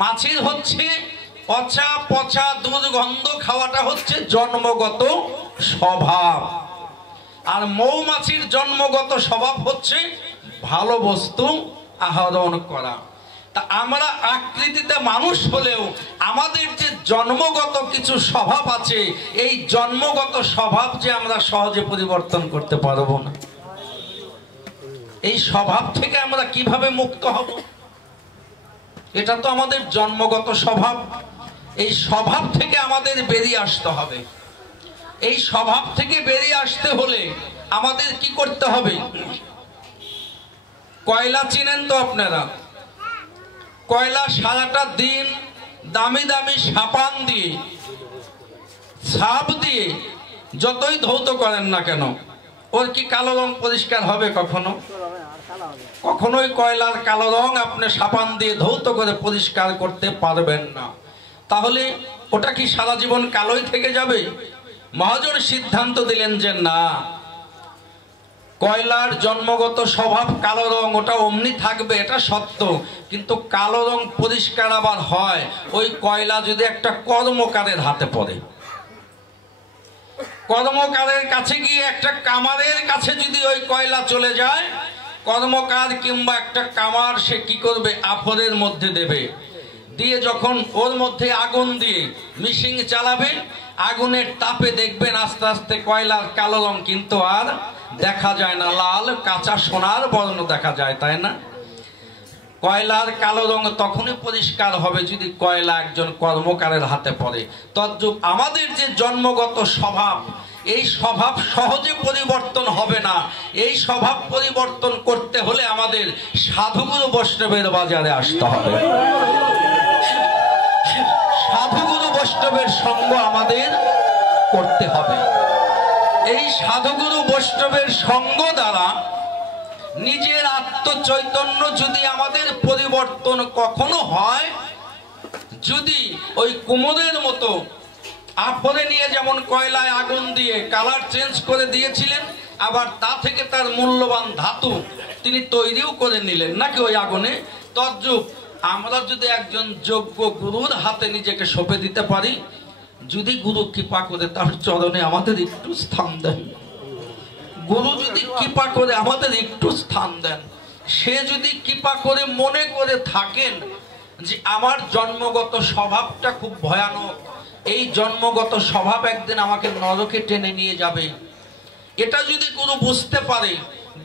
মাছির হচ্ছে পচা পচা দুর্গন্ধ খাওয়াটা হচ্ছে জন্মগত স্বভাব, আর মৌমাছির জন্মগত স্বভাব হচ্ছে ভালো বস্তু আহরণ করা। তা আমরা আকৃতিতে মানুষ হলেও আমাদের যে জন্মগত কিছু স্বভাব আছে, এই জন্মগত স্বভাব যে আমরা সহজে পরিবর্তন করতে পারবো না। এই স্বভাব থেকে আমরা কিভাবে মুক্ত হব? এটা তো আমাদের জন্মগত স্বভাব। এই স্বভাব থেকে আমাদের বেরিয়ে আসতে হবে। এই স্বভাব থেকে বেরিয়ে আসতে হলে আমাদের কি করতে হবে? কয়লা চিনেন তো আপনারা? কয়লা সারাটা দিন দামি দামি সাবান দিয়ে ছাপ দিয়ে যতই ধৌত করেন না কেন, ওর কি কালো রং পরিষ্কার হবে কখনো? কখনোই কয়লার কালো রং আপনি সাবান দিয়ে ধৌত করে পরিষ্কার করতে পারবেন না। তাহলে ওটা কি সারা জীবন কালোই থেকে যাবে? মহাজন সিদ্ধান্ত দিলেন যে না, কয়লার জন্মগত স্বভাব কালো রং, ওটা অমনি থাকবে, এটা সত্য। কিন্তু কালো রং পরিষ্কার আবার হয় ওই কয়লা যদি একটা কর্মকারের হাতে পড়ে। কর্মকারের কাছে গিয়ে, একটা কামারের কাছে যদি ওই কয়লা চলে যায়, কর্মকার কিংবা একটা কামার সে কি করবে? আফরের মধ্যে দেবে, দিয়ে যখন ওর মধ্যে আগুন দিয়ে মিশিং চালাবে, আগুনের তাপে দেখবেন আস্তে আস্তে কয়লার কালো রং কিন্তু আর দেখা যায় না, লাল কাঁচা সোনার বর্ণ দেখা যায়, তাই না? কয়লার কালো রং তখনই পরিষ্কার হবে যদি কয়লা একজন কর্মকারের হাতে পড়ে। তদ্রূপ আমাদের যে জন্মগত স্বভাব, এই স্বভাব সহজে পরিবর্তন হবে না। এই স্বভাব পরিবর্তন করতে হলে আমাদের সাধুগুরু বৈষ্ণবের বাজারে আসতে হবে। সাধুগুরু বৈষ্ণবের সঙ্গ আমাদের করতে হবে। এই সাধুগুরু বৈষ্ণবের সঙ্গ দ্বারা নিজের আত্মচৈতন্য যদি আমাদের পরিবর্তন কখনো হয়, যদি ওই কুমোরের মতো আফরে নিয়ে যেমন কয়লায় আগুন দিয়ে কালার চেঞ্জ করে দিয়েছিলেন, আবার তা থেকে তার মূল্যবান ধাতু তিনি তৈরিও করে নিলেন নাকি ওই আগুনে, তদ্রূপ আমরা যদি একজন যোগ্য গুরুর হাতে নিজেকে সঁপে দিতে পারি, যদি গুরু কৃপা করে তার চরণে আমাদের একটু স্থান দেন, গুরু যদি কৃপা করে আমাদের একটু স্থান দেন, সে যদি কৃপা করে মনে করে থাকেন যে আমার জন্মগত স্বভাবটা খুব ভয়ানক, এই জন্মগত স্বভাব একদিন আমাকে নরকে টেনে নিয়ে যাবে, এটা যদি গুরু বুঝতে পারে,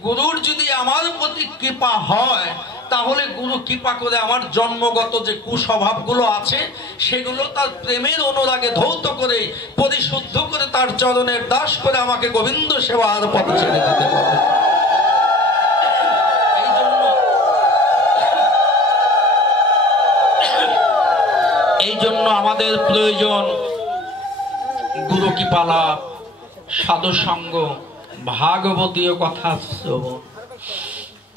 গুরুর যদি আমার প্রতি কৃপা হয়, তাহলে গুরু কৃপা করে আমার জন্মগত যে কুস্বভাবগুলো আছে সেগুলো তার প্রেমের অনুরাগে ধৌত করে পরিশুদ্ধ করে তার চরণের দাস করে আমাকে গোবিন্দ সেবার পথে ছেড়ে দিতে পারে। এই জন্য আমাদের প্রয়োজন গুরু কৃপা লাভ, সাধু সঙ্গ, ভাগবতীয় কথা শ্রবণ।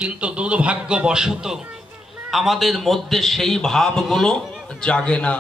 কিন্তু দুর্ভাগ্যবশত আমাদের মধ্যে সেই ভাবগুলো জাগে না।